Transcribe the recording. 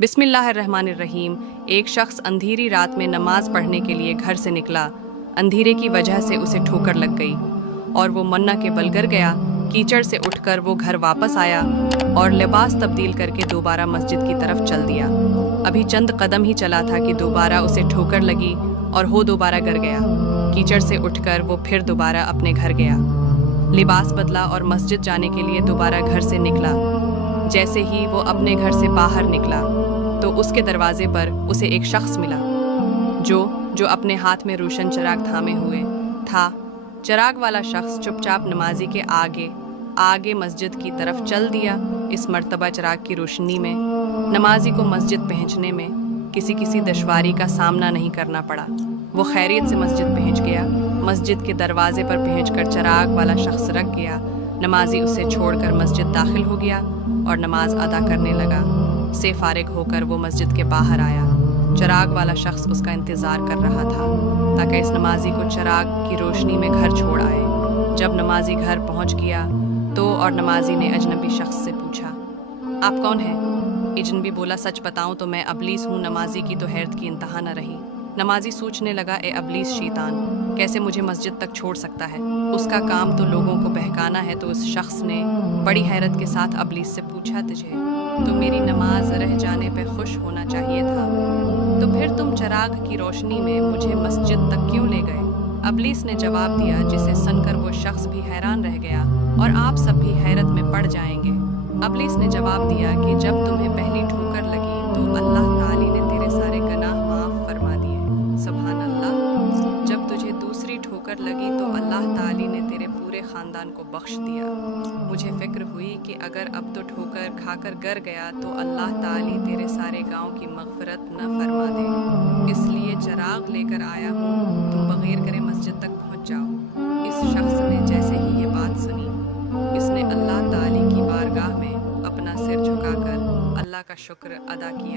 बिस्मिल्लाहिर्रहमानिर्रहीम। एक शख्स अंधेरी रात में नमाज पढ़ने के लिए घर से निकला। अंधेरे की वजह से उसे ठोकर लग गई और वो मन्ना के बल गिर गया। कीचड़ से उठकर वो घर वापस आया और लिबास तब्दील करके दोबारा मस्जिद की तरफ चल दिया। अभी चंद कदम ही चला था कि दोबारा उसे ठोकर लगी और वो दोबारा गिर गया। कीचड़ से उठकर वो फिर दोबारा अपने घर गया, लिबास बदला और मस्जिद जाने के लिए दोबारा घर से निकला। जैसे ही वो अपने घर से बाहर निकला तो उसके दरवाजे पर उसे एक शख्स मिला जो अपने हाथ में रोशन चिराग थामे हुए था। चिराग वाला शख्स चुपचाप नमाजी के आगे मस्जिद की तरफ चल दिया। इस मर्तबा चिराग की रोशनी में नमाजी को मस्जिद पहुंचने में किसी दुश्वारी का सामना नहीं करना पड़ा। वो खैरियत से मस्जिद पहुंच गया। मस्जिद के दरवाजे पर पहुंचकर चिराग वाला शख्स रख गया। नमाजी उसे छोड़कर मस्जिद दाखिल हो गया और नमाज अदा करने लगा। से फारिग होकर वो मस्जिद के बाहर आया। चिराग वाला शख्स उसका इंतज़ार कर रहा था ताकि इस नमाजी को चिराग की रोशनी में घर छोड़ आए। जब नमाजी घर पहुंच गया तो और नमाजी ने अजनबी शख्स से पूछा, आप कौन हैं? अजनबी बोला, सच बताऊं तो मैं अबलीस हूँ। नमाजी की तो हैरत की इंतहा न रही। नमाजी सोचने लगा, ए अबलीस शैतान कैसे मुझे मस्जिद तक छोड़ सकता है? उसका काम तो लोगों को बहकाना है। तो उस शख्स ने बड़ी हैरत के साथ अबलीस से पूछा, तुझे तो मेरी नमाज रह जाने पे खुश होना चाहिए था, तो फिर तुम चिराग की रोशनी में मुझे मस्जिद तक क्यों ले गए? अबलीस ने जवाब दिया, जिसे सुनकर वो शख्स भी हैरान रह गया और आप सब भी हैरत में पड़ जाएंगे। अबलीस ने जवाब दिया कि जब तुम्हें पहली ठोकर लगी तो अल्लाह ताली ने तेरे सारे गुनाह माफ़ फरमा दिए। सुभान अल्लाह। जब तुझे दूसरी ठोकर लगी तो अल्लाह ताली ने तेरे पूरे ख़ानदान को बख्श दिया। मुझे फ़िक्र हुई कि अगर अब तो ठोकर खाकर गिर गया तो अल्लाह ताली तेरे सारे गांव की मग़फ़िरत न फरमा दे, इसलिए चिराग लेकर आया हूँ। तुम बग़ैर करे मस्जिद तक पहुँच जाओ। इस शख्स ने जैसे ही ये बात सुनी, इसने अल्लाह ताली की बारगाह में अपना सिर झुकाकर अल्लाह का शुक्र अदा किया।